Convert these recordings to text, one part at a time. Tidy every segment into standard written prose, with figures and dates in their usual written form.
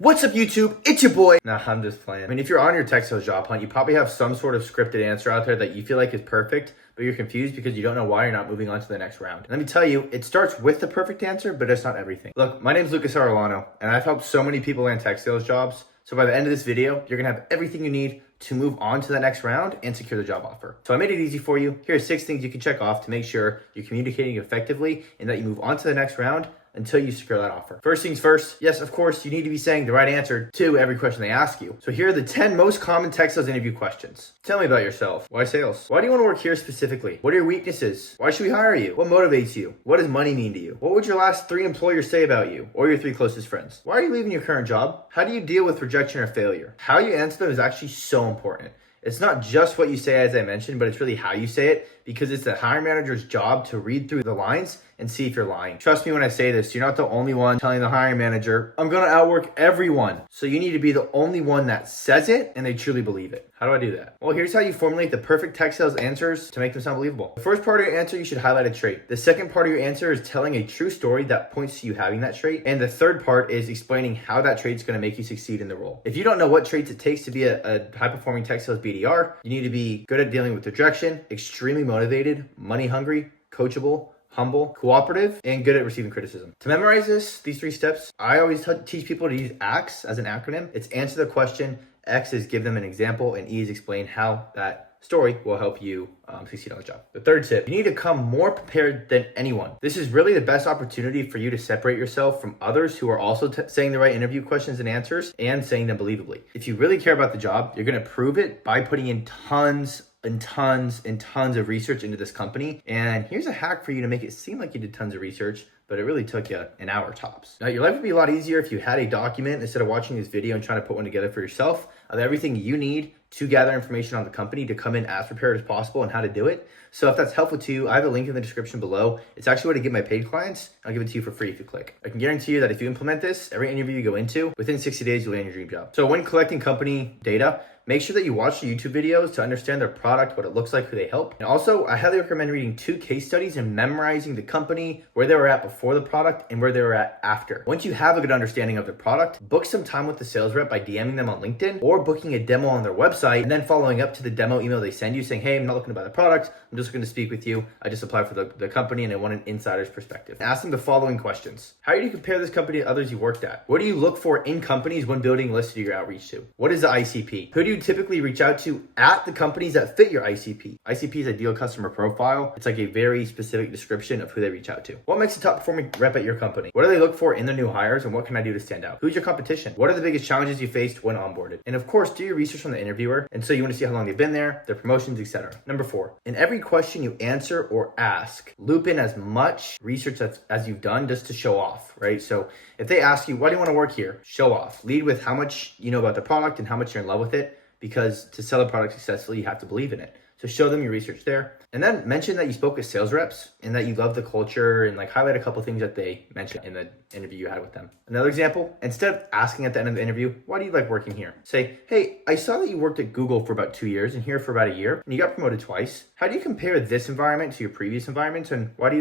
What's up, YouTube? It's your boy. Nah, I'm just playing. I mean, if you're on your tech sales job hunt, you probably have some sort of scripted answer out there that you feel like is perfect, but you're confused because you don't know why you're not moving on to the next round. Let me tell you, it starts with the perfect answer, but it's not everything. Look, my name's Lukas Arellano, and I've helped so many people land tech sales jobs. So by the end of this video, you're gonna have everything you need to move on to the next round and secure the job offer. So I made it easy for you. Here are 6 things you can check off to make sure you're communicating effectively and that you move on to the next round until you secure that offer. First things first, yes, of course, you need to be saying the right answer to every question they ask you. So here are the 10 most common tech sales interview questions. Tell me about yourself. Why sales? Why do you want to work here specifically? What are your weaknesses? Why should we hire you? What motivates you? What does money mean to you? What would your last 3 employers say about you or your 3 closest friends? Why are you leaving your current job? How do you deal with rejection or failure? How you answer them is actually so important. It's not just what you say, as I mentioned, but it's really how you say it, because it's the hiring manager's job to read through the lines and see if you're lying. Trust me when I say this, you're not the only one telling the hiring manager, I'm gonna outwork everyone. So you need to be the only one that says it and they truly believe it. How do I do that? Well, here's how you formulate the perfect tech sales answers to make them sound believable. The first part of your answer, you should highlight a trait. The second part of your answer is telling a true story that points to you having that trait. And the third part is explaining how that trait is gonna make you succeed in the role. If you don't know what traits it takes to be a high-performing tech sales BDR, you need to be good at dealing with rejection, extremely motivated, money hungry, coachable, humble, cooperative, and good at receiving criticism. To memorize these 3 steps, I always teach people to use ACTS as an acronym. It's answer the question, X is give them an example, and E is explain how that story will help you succeed on the job. The third tip, you need to come more prepared than anyone. This is really the best opportunity for you to separate yourself from others who are also saying the right interview questions and answers and saying them believably. If you really care about the job, you're gonna prove it by putting in tons of research into this company. And here's a hack for you to make it seem like you did tons of research, but it really took you an hour tops. Now, your life would be a lot easier if you had a document instead of watching this video and trying to put one together for yourself of everything you need to gather information on the company to come in as prepared as possible and how to do it. So if that's helpful to you, I have a link in the description below. It's actually what I give my paid clients. I'll give it to you for free if you click. I can guarantee you that if you implement this, every interview you go into, within 60 days, you'll land your dream job. So when collecting company data, make sure that you watch the YouTube videos to understand their product, what it looks like, who they help. And also, I highly recommend reading 2 case studies and memorizing the company, where they were at before the product and where they were at after. Once you have a good understanding of the product, book some time with the sales rep by DMing them on LinkedIn or booking a demo on their website and then following up to the demo email they send you saying, hey, I'm not looking to buy the product. I'm just looking to speak with you. I just applied for the company and I want an insider's perspective. Ask them the following questions. How do you compare this company to others you worked at? What do you look for in companies when building lists to your outreach to? What is the ICP? Who do you typically reach out to at the companies that fit your ICP? ICP is ideal customer profile. It's like a very specific description of who they reach out to. What makes a top performing rep at your company? What do they look for in their new hires and what can I do to stand out? Who's your competition? What are the biggest challenges you faced when onboarded? And of course, do your research on the interviewer. And so you want to see how long they've been there, their promotions, etc. Number 4, in every question you answer or ask, loop in as much research as you've done just to show off, right? So if they ask you, why do you want to work here? Show off. Lead with how much you know about the product and how much you're in love with it, because to sell a product successfully, you have to believe in it. So show them your research there. And then mention that you spoke with sales reps and that you love the culture and like highlight a couple things that they mentioned in the interview you had with them. Another example, instead of asking at the end of the interview, why do you like working here? Say, hey, I saw that you worked at Google for about 2 years and here for about a year and you got promoted twice. How do you compare this environment to your previous environments and what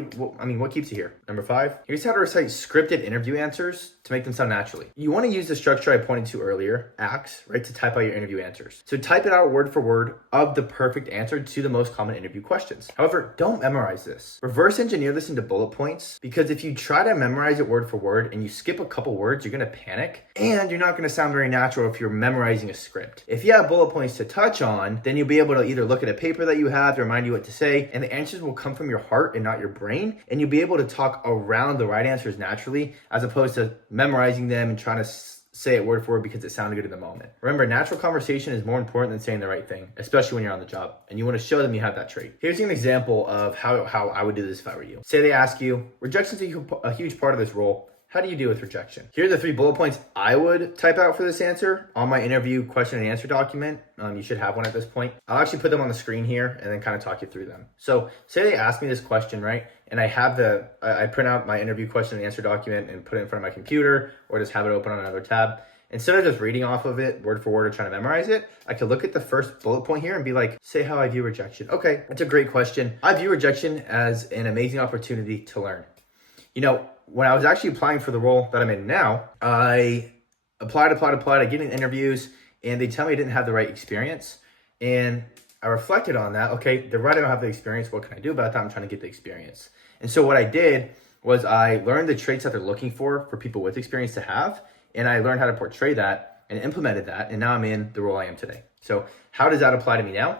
keeps you here? Number 5, here's how to recite scripted interview answers to make them sound naturally. You want to use the structure I pointed to earlier, ACTS, right, to type out your interview answers. So type it out word for word of the perfect answer to the most common interview questions. However, don't memorize this. Reverse engineer this into bullet points, because if you try to memorize it word for word and you skip a couple words, you're going to panic and you're not going to sound very natural if you're memorizing a script. If you have bullet points to touch on, then you'll be able to either look at a paper that you have to remind you what to say, and the answers will come from your heart and not your brain, and you'll be able to talk around the right answers naturally as opposed to memorizing them and trying to say it word for word because it sounded good in the moment. Remember, natural conversation is more important than saying the right thing, especially when you're on the job and you want to show them you have that trait. Here's an example of how I would do this if I were you. Say they ask you, rejection is a huge part of this role. How do you deal with rejection? Here are the 3 bullet points I would type out for this answer on my interview question and answer document. You should have one at this point. I'll actually put them on the screen here and then kind of talk you through them. So say they ask me this question, right? And I print out my interview question and answer document and put it in front of my computer or just have it open on another tab. Instead of just reading off of it word for word or trying to memorize it, I could look at the first bullet point here and be like, say how I view rejection. Okay, that's a great question. I view rejection as an amazing opportunity to learn. You know, when I was actually applying for the role that I'm in now, I applied. I get in interviews and they tell me I didn't have the right experience. And I reflected on that. Okay, they're right, I don't have the experience. What can I do about that? I'm trying to get the experience. And so what I did was I learned the traits that they're looking for people with experience to have. And I learned how to portray that and implemented that. And now I'm in the role I am today. So how does that apply to me now?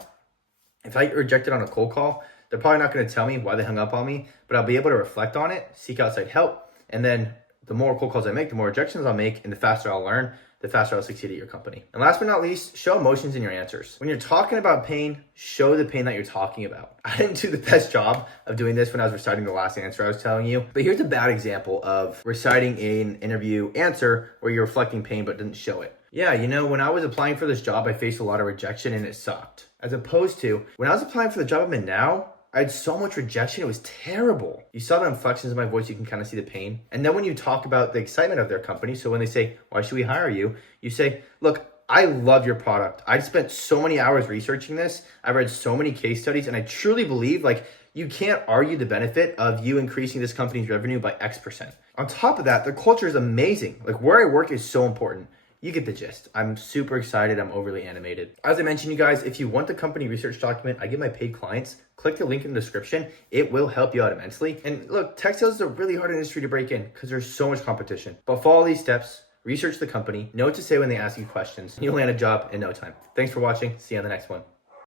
If I get rejected on a cold call, they're probably not going to tell me why they hung up on me, but I'll be able to reflect on it, seek outside help. And then the more cold calls I make, the more rejections I'll make, and the faster I'll learn, the faster I'll succeed at your company. And last but not least, show emotions in your answers. When you're talking about pain, show the pain that you're talking about. I didn't do the best job of doing this when I was reciting the last answer I was telling you, but here's a bad example of reciting an interview answer where you're reflecting pain but didn't show it. Yeah, when I was applying for this job, I faced a lot of rejection and it sucked. As opposed to when I was applying for the job I'm in now, I had so much rejection, it was terrible. You saw the inflections in my voice, you can kind of see the pain. And then when you talk about the excitement of their company, so when they say, why should we hire you? You say, look, I love your product. I spent so many hours researching this. I've read so many case studies, and I truly believe you can't argue the benefit of you increasing this company's revenue by X%. On top of that, their culture is amazing. Where I work is so important. You get the gist. I'm super excited. I'm overly animated. As I mentioned, you guys, if you want the company research document, I give my paid clients. Click the link in the description. It will help you out immensely. And look, tech sales is a really hard industry to break in because there's so much competition. But follow these steps, research the company, know what to say when they ask you questions, and you'll land a job in no time. Thanks for watching. See you on the next one.